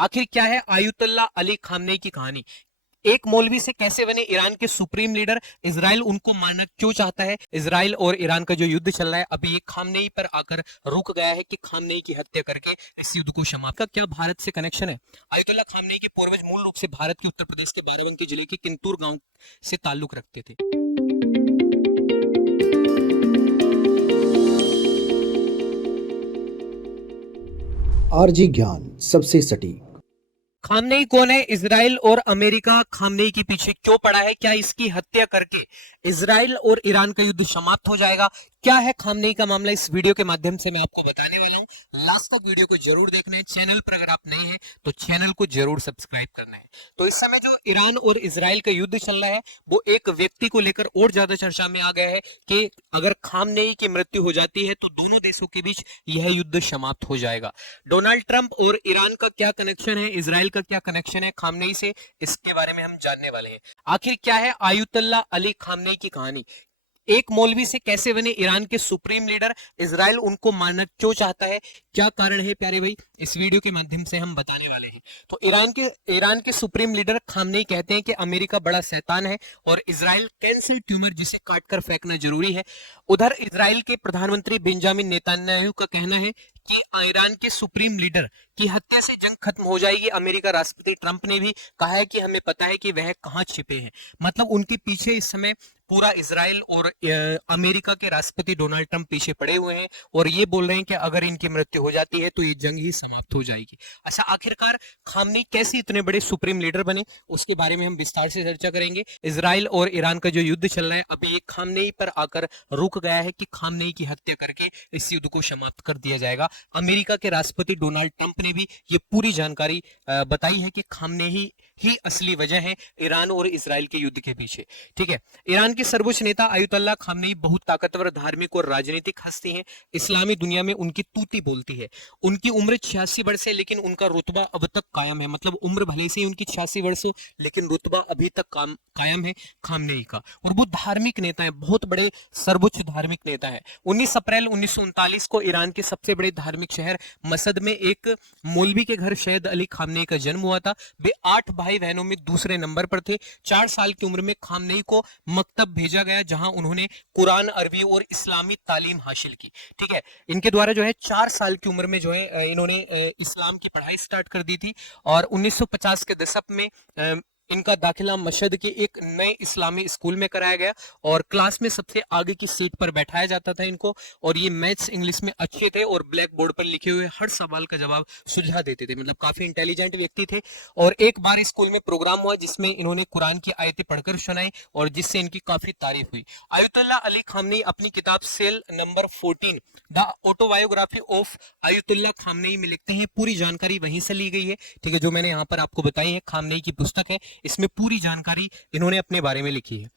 आखिर क्या है आयतुल्ला अली खामनेई की कहानी। एक मौलवी से कैसे बने ईरान के सुप्रीम लीडर, इजराइल उनको मारना क्यों चाहता है, इजराइल और ईरान का जो युद्ध चल रहा है अभी ये खामनेई पर आकर रुक गया है कि खामनेई की हत्या करके इस युद्ध को समाप्त का क्या भारत से कनेक्शन है। आयतुल्ला खामनेई के पूर्वज मूल रूप से भारत के उत्तर प्रदेश के बाराबंकी जिले के किंतूर गांव से ताल्लुक रखते थे। आरजी ज्ञान सबसे सटीक। खामनेई कौन है, इजराइल और अमेरिका खामनेई के पीछे क्यों पड़ा है, क्या इसकी हत्या करके इजराइल और ईरान का युद्ध समाप्त हो जाएगा, क्या है खामनेई का मामला, इस वीडियो के माध्यम से मैं आपको बताने वाला हूं। लास्ट तक वीडियो को जरूर देखना है। चैनल पर अगर आप नए हैं तो चैनल को जरूर सब्सक्राइब करना है। तो इस समय जो ईरान और इजराइल का युद्ध चल रहा है वो एक व्यक्ति को लेकर और ज्यादा चर्चा में आ गया है कि अगर खामनेई की मृत्यु हो जाती है तो दोनों देशों के बीच यह युद्ध समाप्त हो जाएगा। डोनाल्ड ट्रंप और ईरान का क्या कनेक्शन है, इजराइल का क्या कनेक्शन है खामनेई से, इसके बारे में हम जानने वाले हैं। आखिर क्या है आयतुल्ला अली खामनेई की कहानी। एक मौलवी से कैसे बने ईरान के सुप्रीम लीडर, इजराइल उनको मारना क्यों चाहता है, क्या कारण है प्यारे भाई, इस वीडियो के माध्यम से हम बताने वाले हैं। तो ईरान के सुप्रीम लीडर खामनेई कहते हैं कि अमेरिका बड़ा शैतान है और इजराइल कैंसर ट्यूमर जिसे काटकर फेंकना जरूरी है। उधर इजराइल के प्रधानमंत्री बेंजामिन नेतन्याहू का कहना है कि ईरान के सुप्रीम लीडर की हत्या से जंग खत्म हो जाएगी। अमेरिका राष्ट्रपति ट्रंप ने भी कहा है कि हमें पता है कि वह कहां छिपे हैं। मतलब उनके पीछे इस समय पूरा इजराइल और अमेरिका के राष्ट्रपति डोनाल्ड ट्रंप पीछे पड़े हुए हैं और ये बोल रहे हैं कि अगर इनकी मृत्यु हो जाती है तो ये जंग ही समाप्त हो जाएगी। अच्छा, आखिरकार खामनेई कैसे इतने बड़े सुप्रीम लीडर बने उसके बारे में हम विस्तार से चर्चा करेंगे। इजराइल और ईरान का जो युद्ध चल रहा है अभी ये खामनेई पर आकर रुक गया है कि खामनेई की हत्या करके इस युद्ध को समाप्त कर दिया जाएगा। अमेरिका के राष्ट्रपति डोनाल्ड ट्रंप ने भी ये पूरी जानकारी बताई है कि खामनेई ही असली वजह है ईरान और इजराइल के युद्ध के पीछे। ठीक है, ईरान के सर्वोच्च नेता आयतुल्ला खामनेई बहुत ताकतवर धार्मिक और राजनीतिक हस्ती हैं। इस्लामी दुनिया में उनकी तूती बोलती है। उनकी उम्र 86 वर्ष है लेकिन उनका रुतबा अब तक कायम है। मतलब उम्र भले से ही उनकी 86 वर्ष हो लेकिन रुतबा अभी तक कायम है खामनेई का। और वो धार्मिक नेता है, बहुत बड़े सर्वोच्च धार्मिक नेता है। 19 अप्रैल 1939 को ईरान के सबसे बड़े धार्मिक शहर मसद में एक मौलवी के घर शहीद अली खामनेई का जन्म हुआ था। वे 8 भाई बहनों में दूसरे नंबर पर थे। 4 साल की उम्र में खामनेई को मकतब भेजा गया जहां उन्होंने कुरान, अरबी और इस्लामी तालीम हासिल की। ठीक है, इनके द्वारा जो है 4 साल की उम्र में जो है इन्होंने इस्लाम की पढ़ाई स्टार्ट कर दी थी। और 1950 के दशक में इनका दाखिला मशहद के एक नए इस्लामी स्कूल में कराया गया और क्लास में सबसे आगे की सीट पर बैठाया जाता था इनको। और ये मैथ्स इंग्लिश में अच्छे थे और ब्लैक बोर्ड पर लिखे हुए हर सवाल का जवाब सुझा देते थे। मतलब काफी इंटेलिजेंट व्यक्ति थे। और एक बार स्कूल में प्रोग्राम हुआ जिसमें इन्होंने कुरान की आयतें पढ़कर सुनाई और जिससे इनकी काफी तारीफ हुई। आयतुल्ला अली खामनेई अपनी किताब cell number 14 the autobiography of Ayatollah Khamenei में लिखते हैं। पूरी जानकारी वहीं से ली गई है। ठीक है, जो मैंने यहाँ पर आपको बताई है खामनेई की पुस्तक है, इसमें पूरी जानकारी इन्होंने अपने बारे में लिखी है।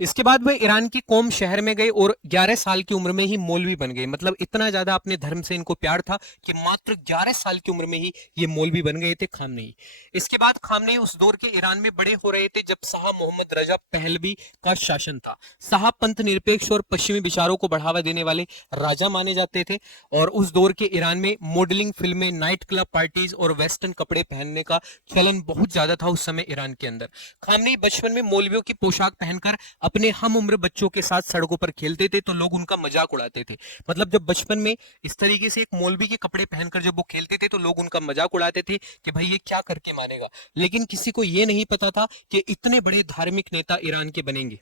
इसके बाद वे ईरान की कोम शहर में गए और 11 साल की उम्र में ही मौलवी बन गए। मतलब इतना ज्यादा अपने धर्म से इनको प्यार था कि मात्र 11 साल की उम्र में ही ये मौलवी बन गए थे खामनेई। इसके बाद खामनेई उस दौर के ईरान में बड़े हो रहे थे जब शाह मोहम्मद रजा पहलवी का शासन था। शाह पंथ निरपेक्ष और पश्चिमी विचारों को बढ़ावा देने वाले राजा माने जाते थे। और उस दौर के ईरान में मॉडलिंग फिल्में, नाइट क्लब पार्टीज और वेस्टर्न कपड़े पहनने का चलन बहुत ज्यादा था उस समय ईरान के अंदर। खामनेई बचपन में मौलवियों की पोशाक पहनकर अपने हम उम्र बच्चों के साथ सड़कों पर खेलते थे तो लोग उनका मजाक उड़ाते थे। मतलब जब बचपन में इस तरीके से एक मौलवी के कपड़े पहनकर जब वो खेलते थे तो लोग उनका मजाक उड़ाते थे कि भाई ये क्या करके मानेगा। लेकिन किसी को ये नहीं पता था कि इतने बड़े धार्मिक नेता ईरान के बनेंगे।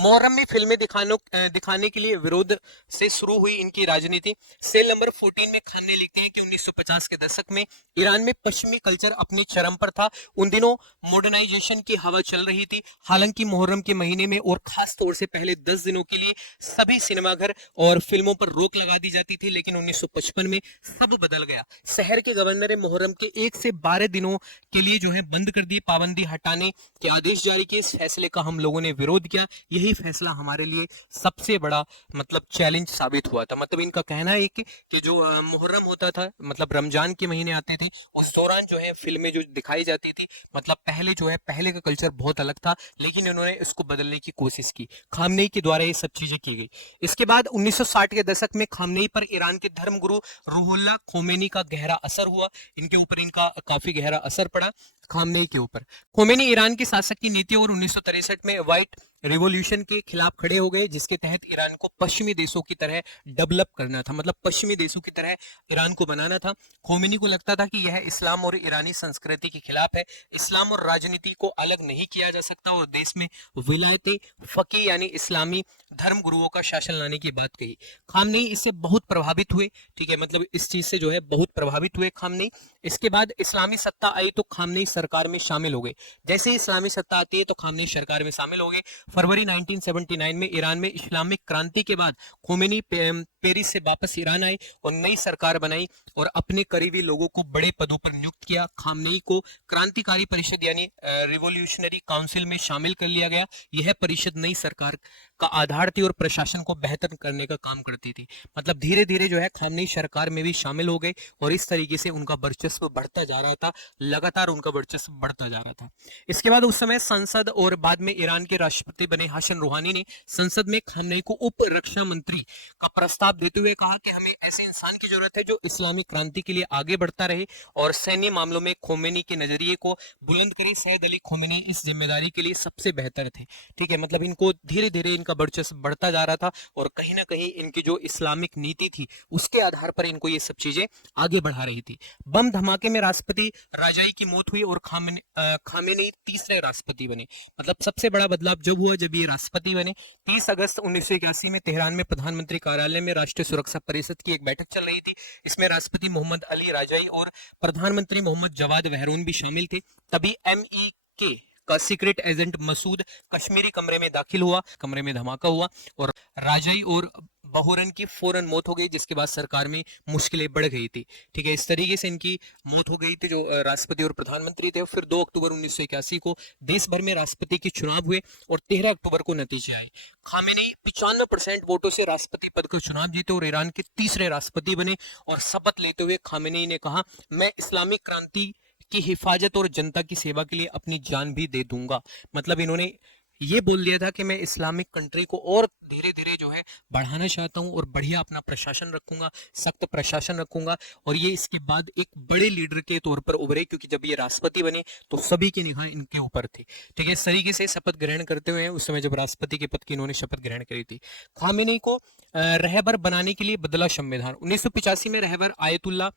मुहर्रम में फिल्में दिखाने के लिए विरोध से शुरू हुई इनकी राजनीति। सेल नंबर 14 में खामनेई लिखते हैं कि 1950 के दशक में ईरान में पश्चिमी कल्चर अपने चरम पर था। उन दिनों मॉडर्नाइजेशन की हवा चल रही थी। हालांकि मुहर्रम के महीने में और खास तौर से पहले 10 दिनों के लिए सभी सिनेमाघर और फिल्मों पर रोक लगा दी जाती थी। लेकिन 1955 में सब बदल गया। शहर के गवर्नर ने मुहर्रम के 1 से 12 दिनों के लिए जो है बंद कर दी, पाबंदी हटाने के आदेश जारी किए। इस फैसले का हम लोगों ने विरोध किया। यही फैसला हमारे लिए सबसे बड़ा मतलब चैलेंज साबित हुआ था। मतलब इनका कहना है कि जो मुहर्रम होता था, मतलब रमजान के महीने आते थे, उस दौरान जो है फिल्में जो दिखाई जाती थी, मतलब पहले जो है पहले का कल्चर बहुत अलग था, लेकिन इन्होंने इसको बदलने की कोशिश की। खामनेई के द्वारा ये सब चीजें की गई। इसके बाद 1960 के दशक में खामनेई पर ईरान के धर्मगुरु रूहुल्लाह खोमेनी का गहरा असर हुआ। इनके ऊपर इनका काफी गहरा असर पड़ा खामनेई के ऊपर। खोमेनी ईरान की शासक की नीति और 1963 में व्हाइट रिवॉल्यूशन के खिलाफ खड़े हो गए, जिसके तहत ईरान को पश्चिमी देशों की तरह डेवलप करना था, मतलब पश्चिमी देशों की तरह ईरान को बनाना था। खोमेनी को लगता था कि यह इस्लाम और ईरानी संस्कृति के खिलाफ है। इस्लाम और राजनीति को अलग नहीं किया जा सकता और देश में विलायते फकीह यानी इस्लामी धर्म गुरुओं का शासन लाने की बात कही। खामनेई इससे बहुत प्रभावित हुए, ठीक है, मतलब इस चीज से जो है बहुत प्रभावित हुए खामनेई। इसके बाद इस्लामी सत्ता आई तो खामनेई सरकार में शामिल हो गए। जैसे ही इस्लामी सत्ता आती है तो खामनेई सरकार में शामिल हो गए। फरवरी 1979 में ईरान में इस्लामिक क्रांति के बाद खोमेनी पेरिस से वापस ईरान आए और नई सरकार बनाई और अपने करीबी लोगों को बड़े पदों पर नियुक्त किया। खामनेई को क्रांतिकारी परिषद यानी रिवोल्यूशनरी काउंसिल में शामिल कर लिया गया। यह परिषद नई सरकार का आधार थी और प्रशासन को बेहतर करने का काम करती थी। मतलब धीरे धीरे जो है खामनेई सरकार में भी शामिल हो गए और इस तरीके से उनका वर्चस्व बढ़ता जा रहा था, लगातार उनका वर्चस्व बढ़ता जा रहा था। इसके बाद उस समय संसद और बाद में ईरान के राष्ट्रपति बने हसन रूहानी ने संसद में खामनेई को उप रक्षा मंत्री का प्रस्ताव देते हुए कहा कि हमें ऐसे इंसान की जरूरत है जो इस्लामिक क्रांति के लिए आगे बढ़ता रहे और सैन्य मामलों में खोमेनी के नजरिए को बुलंद करे। सैयद अली खोमेनी इस जिम्मेदारी के लिए सबसे बेहतर थे, ठीक है, मतलब इनको धीरे धीरे इनका वर्चस्व बढ़ता जा रहा था और कहीं ना कहीं इनकी जो इस्लामिक नीति थी उसके आधार पर इनको ये सब चीजें आगे बढ़ा रही थी। बम धमाके में राष्ट्रपति राजाई की मौत हुई और खामेनेई तीसरे राष्ट्रपति बने। मतलब सबसे बड़ा बदलाव जब हुआ जब ये राष्ट्रपति बने। 30 अगस्त 1981 में तेहरान में प्रधानमंत्री कार्यालय में राष्ट्रीय सुरक्षा परिषद की एक बैठक चल रही थी। इसमें राष्ट्रपति मोहम्मद अली राजाई और प्रधानमंत्री मोहम्मद जवाद वहरून भी शामिल थे। तभी MEK का सीक्रेट एजेंट मसूद कश्मीरी कमरे में दाखिल हुआ, कमरे में धमाका हुआ और राजाई और बहूरन की फौरन मौत हो गई, जिसके बाद सरकार में मुश्किलें बढ़ गई थी, ठीक है। इस तरीके से इनकी मौत हो गई थी जो राष्ट्रपति और प्रधानमंत्री थे। फिर 2 अक्टूबर 1981 को देश भर में राष्ट्रपति के चुनाव हुए और 13 अक्टूबर को नतीजे आए। खामेनेई 95% वोटों से राष्ट्रपति पद का चुनाव जीते और ईरान के तीसरे राष्ट्रपति बने और शपथ लेते हुए खामेनेई ने कहा, मैं इस्लामिक क्रांति की हिफाजत और जनता की सेवा के लिए अपनी जान भी दे दूंगा। मतलब इन्होंने ये बोल दिया था कि मैं इस्लामिक कंट्री को और धीरे धीरे जो है बढ़ाना चाहता हूं और बढ़िया अपना प्रशासन रखूंगा, सख्त प्रशासन रखूंगा। और ये इसके बाद एक बड़े लीडर के तौर पर उभरे, क्योंकि जब ये राष्ट्रपति बने तो सभी की निगाह इनके ऊपर थी, ठीक है। इस तरीके से शपथ ग्रहण करते हुए उस समय जब राष्ट्रपति के पद की इन्होंने शपथ ग्रहण करी थी। खामेनेई को रहबर बनाने के लिए बदला संविधान। 1985 में रहबर आयतुल्लाह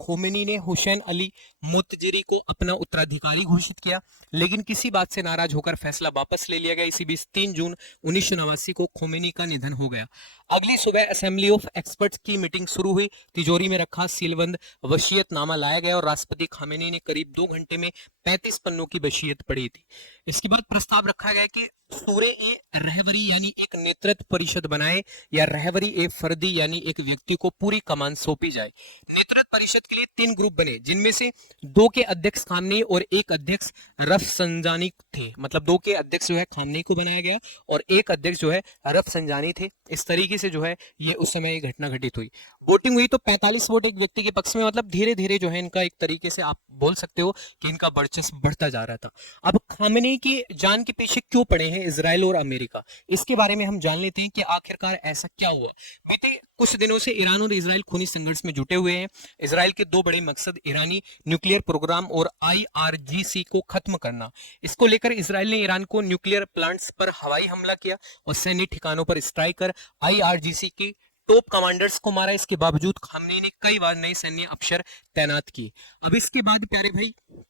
खोमेनी ने हुसैन अली मुतजरी को अपना उत्तराधिकारी घोषित किया, लेकिन किसी बात से नाराज होकर फैसला वापस ले लिया गया। इसी बीच 3 जून 1989 को खोमेनी का निधन हो गया। अगली सुबह असेंबली ऑफ एक्सपर्ट्स की मीटिंग शुरू हुई। तिजोरी में रखा सीलबंद वसीयतनामा लाया गया और राष्ट्रपति खामेनी ने करीब 2 घंटे में 35 पन्नों की वसीयत पढ़ी थी। इसके बाद प्रस्ताव रखा गया कि सूरे ए रहबरी यानी एक नेतृत्व परिषद बनाए या रहबरी ए फर्दी यानी एक व्यक्ति को पूरी कमान सौंपी जाए। नेतृत्व परिषद के लिए 3 ग्रुप बने, जिनमें से 2 के अध्यक्ष खामनेई और 1 अध्यक्ष रफसंजानी थे। मतलब 2 के अध्यक्ष जो है खामनेई को बनाया गया और 1 अध्यक्ष जो है रफसंजानी थे। इस तरीके से जो है ये उस समय ये घटना घटित हुई। वोटिंग हुई तो 45 वोट एक व्यक्ति के पक्ष में। मतलब धीरे धीरे जो है इनका एक तरीके से आप बोल सकते हो कि इनका वर्चस्व बढ़ता जा रहा था। अब खामेनेई की जान के पीछे क्यों पड़े हैं इजराइल और अमेरिका, इसके बारे में हम जान लेते हैं कि आखिरकार ऐसा क्या हुआ। बीते कुछ दिनों से ईरान और इजराइल खूनी संघर्ष में जुटे हुए हैं। इजराइल के 2 बड़े मकसद ईरानी न्यूक्लियर प्रोग्राम और IRGC को खत्म करना। इसको लेकर इजराइल ने ईरान को न्यूक्लियर प्लांट्स पर हवाई हमला किया और सैन्य ठिकानों पर स्ट्राइक कर IRGC की टॉप कमांडर्स को मारा। इसके बावजूद खामनेई ने कई बार नए सैन्य अफसर तैनात किए। अब इसके बाद प्यारे भाई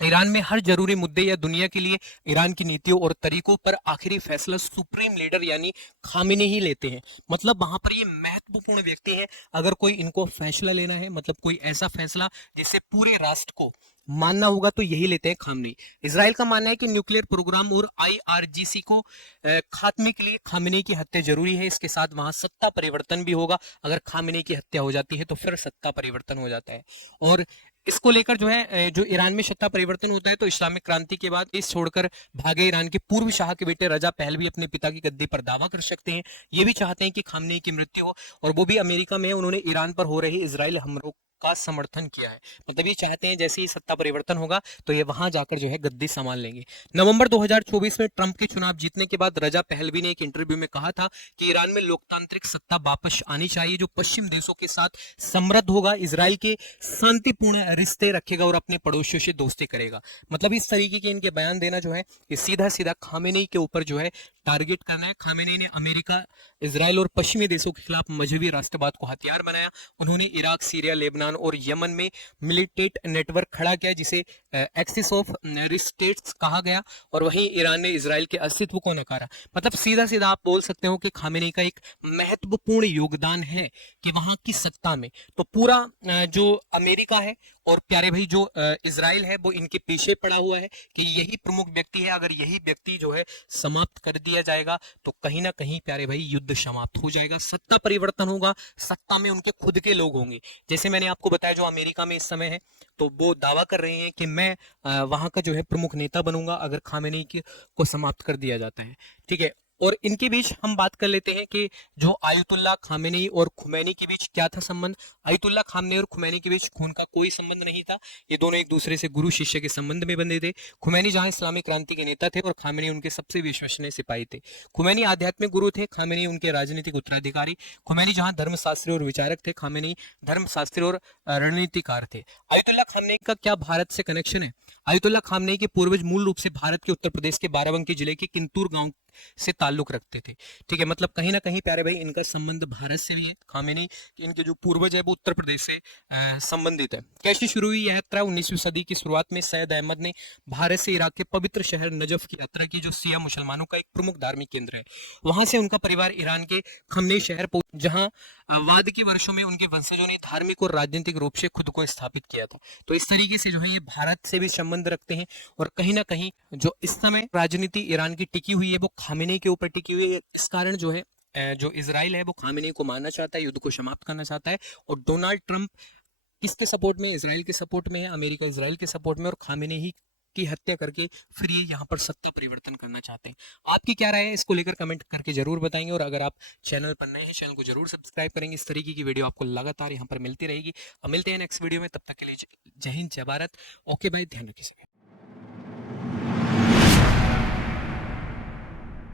ईरान में हर जरूरी मुद्दे या दुनिया के लिए ईरान की नीतियों और तरीकों पर आखिरी फैसला सुप्रीम लीडर यानी खामेनेई ही लेते हैं। मतलब वहां पर ये महत्वपूर्ण व्यक्ति है। अगर कोई इनको फैसला लेना है, मतलब कोई ऐसा फैसला जिससे पूरे राष्ट्र को मानना होगा, तो यही लेते हैं खामेनेई। इजराइल का मानना है कि न्यूक्लियर प्रोग्राम और IRGC को खात्मे के लिए खामेनेई की हत्या जरूरी है। इसके साथ वहां सत्ता परिवर्तन भी होगा। अगर खामेनेई की हत्या हो जाती है तो फिर सत्ता परिवर्तन हो जाता है। और इसको लेकर जो है जो ईरान में सत्ता परिवर्तन होता है तो इस्लामिक क्रांति के बाद इस छोड़कर भागे ईरान के पूर्व शाह के बेटे रजा पहलवी अपने पिता की गद्दी पर दावा कर सकते हैं। ये भी चाहते हैं कि खामनेई की मृत्यु हो, और वो भी अमेरिका में उन्होंने ईरान पर हो रही इजराइल हमलों का समर्थन किया है। मतलब ये चाहते हैं जैसे ही सत्ता परिवर्तन होगा तो ये वहां जाकर जो है गद्दी संभाल लेंगे। नवंबर 2024 में ट्रंप के चुनाव जीतने के बाद रजा पहलवी ने एक इंटरव्यू में कहा था कि ईरान में लोकतांत्रिक सत्ता वापस आनी चाहिए जो पश्चिम देशों के साथ समृद्ध होगा, इजराइल के शांतिपूर्ण रिश्ते रखेगा और अपने पड़ोसियों से दोस्ती करेगा। मतलब इस तरीके के इनके बयान देना जो है ये सीधा सीधा खामेनेई के ऊपर जो है टारगेट करना है। खामेनेई ने अमेरिका, इजराइल और पश्चिमी देशों के खिलाफ मजहबी राष्ट्रवाद को हथियार बनाया। उन्होंने इराक, सीरिया, लेबनान और यमन में मिलिटेंट नेटवर्क खड़ा किया जिसे एक्सिस ऑफ स्टेट्स कहा गया, और वहीं ईरान ने इजराइल के अस्तित्व को नकारा। मतलब सीधा सीधा आप बोल सकते हो कि खामेनेई का एक महत्वपूर्ण योगदान है कि वहां की सत्ता में तो पूरा जो अमेरिका है और प्यारे भाई जो इजराइल है वो इनके पीछे पड़ा हुआ है कि यही प्रमुख व्यक्ति है। अगर यही व्यक्ति जो है समाप्त कर दिया जाएगा तो कहीं ना कहीं प्यारे भाई युद्ध समाप्त हो जाएगा, सत्ता परिवर्तन होगा, सत्ता में उनके खुद के लोग होंगे। जैसे मैंने आपको बताया जो अमेरिका में इस समय है तो वो दावा कर रहे हैं कि मैं वहां का जो है प्रमुख नेता बनूंगा अगर खामेनेई को समाप्त कर दिया जाता है। ठीक है, और इनके बीच हम बात कर लेते हैं कि जो आयतुल्ला खामेनेई और खुमैनी के बीच क्या था संबंध। आयतुल्ला खामेनेई और खुमैनी के बीच खून का कोई संबंध नहीं था, ये दोनों एक दूसरे से गुरु शिष्य के संबंध में बंधे थे। खुमैनी जहां इस्लामिक क्रांति के नेता थे और खामेनेई उनके सबसे विश्वसनीय सिपाही थे। खुमैनी आध्यात्मिक गुरु थे, खामेनेई उनके राजनीतिक उत्तराधिकारी। खुमैनी जहां धर्मशास्त्री और विचारक थे, खामेनेई धर्मशास्त्री और रणनीतिकार थे। आयतुल्ला खामेनेई का क्या भारत से कनेक्शन है? आयतुल्ला खामेनेई के पूर्वज मूल रूप से भारत के उत्तर प्रदेश के बाराबंकी जिले के किंतूर गांव से ताल्लुक रखते थे। ठीक है, मतलब कहीं ना कहीं प्यारे भाई इनका संबंध भारत से भी है। खामेनेई इनके जो पूर्वज है वो उत्तर प्रदेश से संबंधित है। कैसे शुरू हुई यह यात्रा? 19वीं सदी की शुरुआत में सैयद अहमद ने भारत से इराक के पवित्र शहर नजफ की यात्रा की जो शिया मुसलमानों का एक प्रमुख धार्मिक केंद्र है। वहां से उनका परिवार ईरान के खमनेई शहर पहुंचा जहां बाद के वर्षों में उनके वंशजों ने धार्मिक और राजनीतिक रूप से खुद को स्थापित किया था। तो इस तरीके से जो है ये भारत से भी संबंध रखते हैं, और कहीं ना कहीं जो इस समय राजनीति ईरान की टिकी हुई है वो खामेनेई के ऊपर टिकी हुई है। इस कारण जो है जो इजराइल है वो खामेनेई को मारना चाहता है, युद्ध को समाप्त करना चाहता है। और डोनाल्ड ट्रंप किसके सपोर्ट में? इजराइल के सपोर्ट में है, अमेरिका इजराइल के सपोर्ट में, और खामेनेई की हत्या करके फिर ये यहाँ पर सत्ता परिवर्तन करना चाहते हैं। आपकी क्या राय है इसको लेकर कमेंट करके जरूर बताएंगे, और अगर आप चैनल पर नए हैं चैनल को जरूर सब्सक्राइब करेंगे। इस तरीके की वीडियो आपको लगातार यहाँ पर मिलती रहेगी। अब मिलते हैं नेक्स्ट वीडियो में, तब तक के लिए जय हिंद, जय भारत। ओके भाई, ध्यान रखिए।